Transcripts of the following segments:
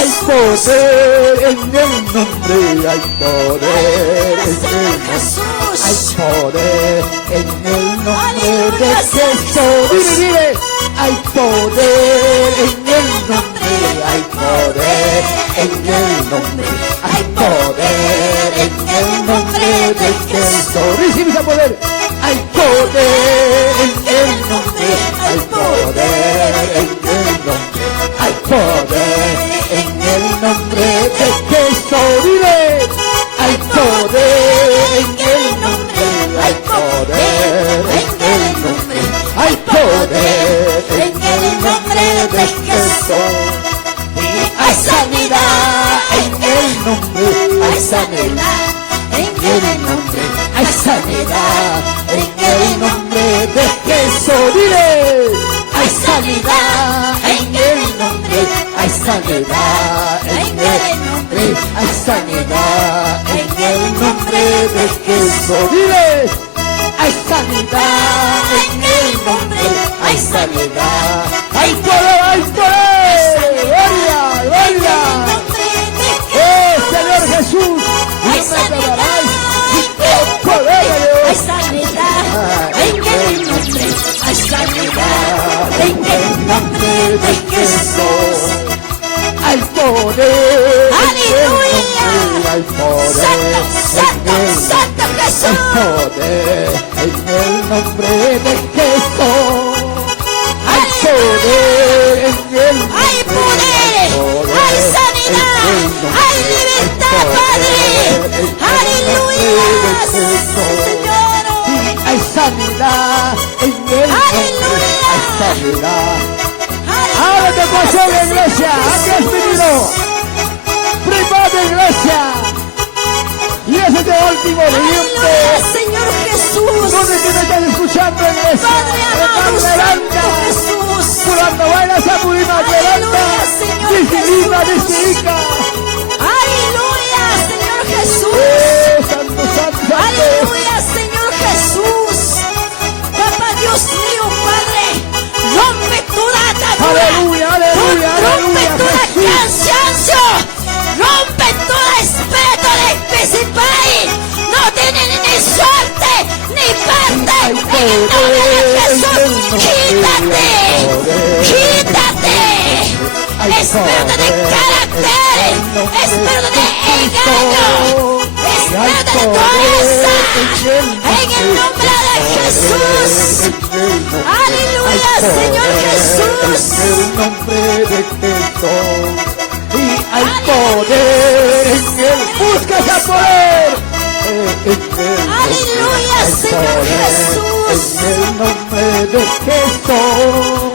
Hay poder en el nombre, hay poder en el nombre, hay poder en el nombre de Jesús. Dile, dile, hay poder en el nombre, hay poder en el nombre, hay poder en el nombre de Jesús. Recibe ese poder. Hay poder en el nombre, hay poder en el nombre, hay poder en el nombre de Jesús. Dile, hay poder en el nombre, hay poder en el nombre, hay poder en el nombre de Jesús. Hay sanidad en el nombre, hay sanidad en el nombre, hay sanidad en el nombre de Jesús. Dile, hay sanidad en el nombre, hay sanidad en el nombre, hay sanidad en el nombre de Jesús. Dile, hay sanidad en el nombre, hay sanidad, hay poder, hay poder. Gloria, gloria. Señor Jesús, hay sanidad, hay sanidad en el nombre, hay sanidad en el nombre de Jesús. Hay poder, aleluya, hay poder, santo, santo Jesús, hay poder en el nombre de Jesús. Hay poder en el nombre, hay poder, hay sanidad, hay libertad, Padre, aleluya, Señor. Hay sanidad en el nombre, hay sanidad. Ahora te pasó la iglesia, aquí has venido. Prepárate, iglesia. Y ese es el último tiempo. Señor Jesús. ¿Dónde que me estás escuchando, iglesia? Padre amado, levanta. Jesús. Cuando vayas a Purima, levanta. Dice hija. Aleluya, Señor Jesús. Santo, santo, santo. Aleluya, Señor Jesús. Papá Dios mío, Padre, rompe toda atadura. Aleluya, aleluya, rompe aleluya, toda Jesús. cansancio. Rompe toda espíritu de principal. No tiene ni suerte ni parte. En el nombre de Jesús, quítate. Quítate. Espíritu de carácter. Espíritu de engaño. Espíritu de dureza. En el nombre de Jesús. Aleluya, Señor Jesús. En el nombre de Jesús. Y hay poder en él. Busca ese poder. Aleluya, Señor Jesús. En el nombre de Jesús.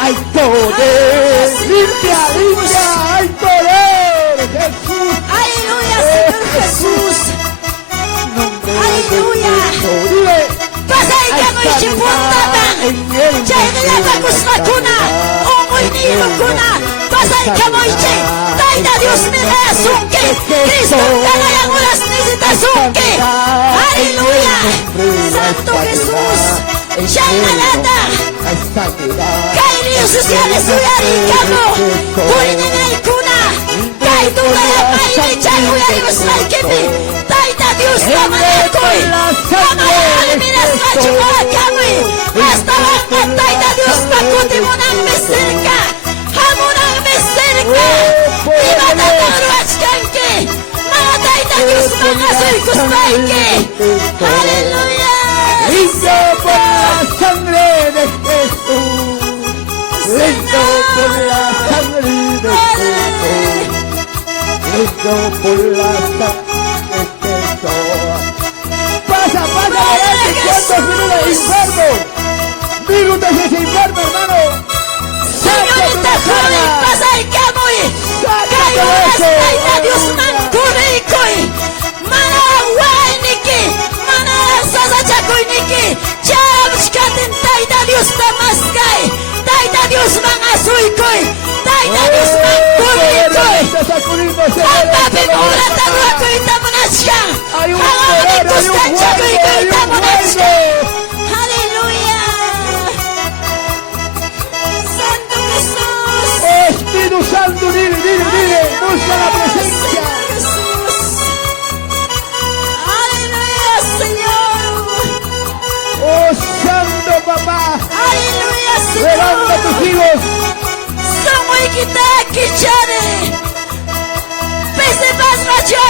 Hay poder. Limpia, limpia. Hay poder. Jesús. Aleluya, Señor Jesús. Aleluya. Pasa el camo y chipuntata. Llega la kusmakuna. Omoinimukuna. Pasa el camo y che. Taita Dios me da sunke. Cristo gana y amuras necesita sunke. Aleluya. Santo Jesús. Shainanata. Kairi sociales suyari camo. Kuinen el kuna. Kaitu la paine chay uyari kusmalkimi. Taita Dios kamanakoi. Kamanakoi minas machukoa kamui. Hasta bajo Taita Dios makuti munang meserka. Hamunang meserka. Ibata taruachkanki. Mga Taita Dios mga suikuspaiki. Aleluya. Limpio por la sangre de Jesús. Limpio por la sangre de Jesús. Limpio por la sangre de Jesús. Pasa, adelante, ¿cuántos minutos de inferno? Minutos de ese inferno, hermano. Señorita joven, pasa el camuy. Caiuras Taita Dios mankurikoi. Mana wainiki. Mana sasa chakuiniki. Chavshkatin Taita Dios tamaskai. Taita Dios mangasuikoi. Taita Dios mankurikoi. Papi mura taruakoi tamunashka. Hagawani kustanchakoi tamunashka. Aleluya. Santo Jesús. Espíritu Santo, dile, dile, dile. busca la presencia. Jesús. Aleluya, Señor. Oh, santo papá. Aleluya, Levanta Señor. tus hijos. Soy muy quita, quichare. Pese más racha,